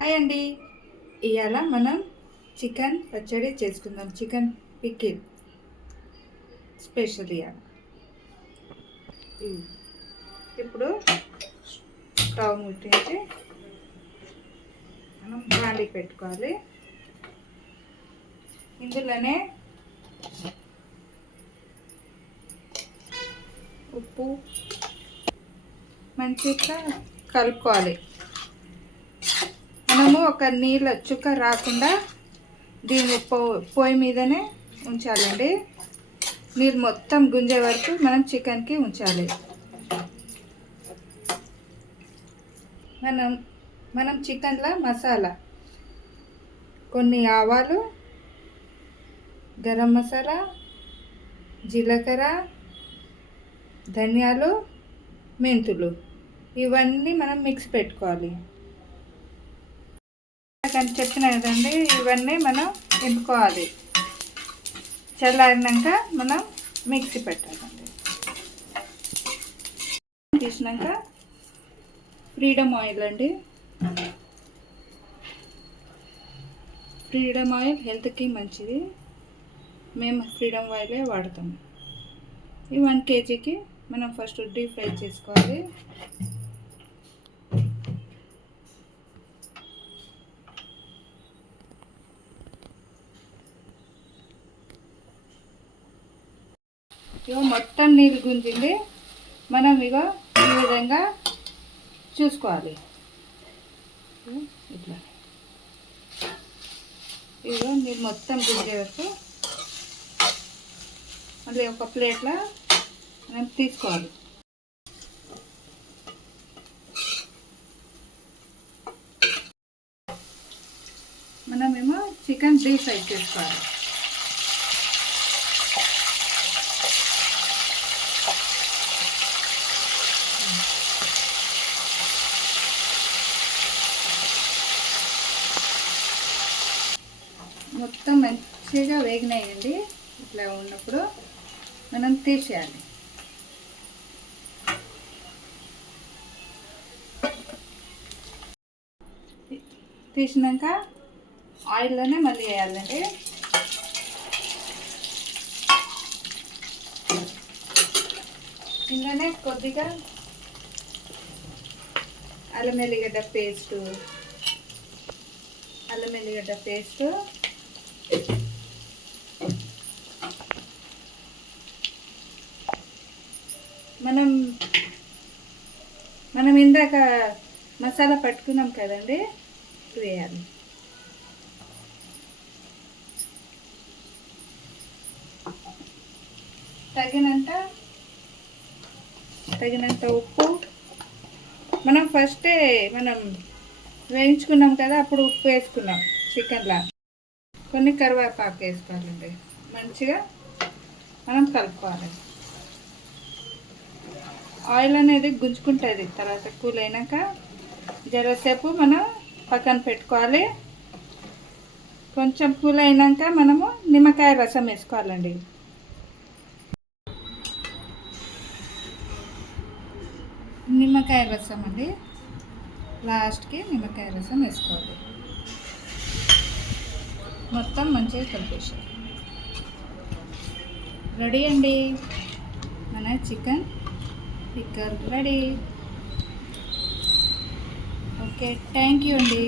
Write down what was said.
Hi అండి. ఇవాళ మనం చికెన్ పచ్చడి చేసుకుందాం. చికెన్ పికిల్ స్పెషల్ ఇవాళ. ఇప్పుడు స్టవ్ ముట్టించి మనం బాండి పెట్టుకోవాలి. ఇందులోనే ఉప్పు మంచిగా కలుపుకోవాలి. మనము ఒక నీళ్ళ చుక్క రాకుండా దీన్ని పొయ్యి మీదనే ఉంచాలండి. నీరు మొత్తం గుంజే వరకు మనం చికెన్కి ఉంచాలి. మనం చికెన్లో మసాలా కొన్ని ఆవాలు, గరం మసాలా, జీలకర్ర, ధనియాలు, మెంతులు ఇవన్నీ మనం మిక్స్ పెట్టుకోవాలి. అని చెప్పిన కదండి, ఇవన్నీ మనం ఎంపుకోవాలి. చల్లారినాక మనం మిక్సీ పెట్టాలండి. తీసినాక ఫ్రీడమ్ ఆయిల్ అండి. ఫ్రీడమ్ ఆయిల్ హెల్త్కి మంచిది. మేము ఫ్రీడమ్ ఆయిలే వాడతాము. ఈ 1 kgకి మనం ఫస్ట్ డీప్ ఫ్రై చేసుకోవాలి. ఇగో మొత్తం నీళ్ళు గుంజింది. మనం ఇగో ఈ విధంగా చూసుకోవాలి. ఇట్లా ఇగో నీళ్ళు మొత్తం గుంజే వరకు మళ్ళీ ఒక ప్లేట్లో మనం తీసుకోవాలి. మనమేమో చికెన్ డీప్ ఫ్రై చేసుకోవాలి. మొత్తం మంచిగా వేగినాయండి. ఇట్లా ఉన్నప్పుడు మనం తీసేయాలి. తీసినాక ఆయిల్లోనే మళ్ళీ వేయాలండి. ఇందులోనే కొద్దిగా అల్లం ఎల్లిగడ్డ పేస్టు మనం ఇందాక మసాలా పట్టుకున్నాం కదండి, వేయాలి. తగినంత ఉప్పు. మనం ఫస్టే వేయించుకున్నాం కదా, అప్పుడు ఉప్పు వేసుకున్నాం చికెన్లో. కొన్ని కరివేపాకు వేసుకోవాలండి. మంచిగా మనం కలుపుకోవాలి. ఆయిల్ అనేది గుంజుకుంటుంది. తర్వాత కూల్ అయినాక జరసేపు మనం పక్కన పెట్టుకోవాలి. కొంచెం కూల్ అయినాక మనము నిమ్మకాయ రసం వేసుకోవాలండి. నిమ్మకాయ రసం అండి, లాస్ట్కి నిమ్మకాయ రసం వేసుకోవాలి. మొత్తం మంచిగా కలిపేసి రెడీ అండి. మన chicken pickle ready. Okay, thank you అండి.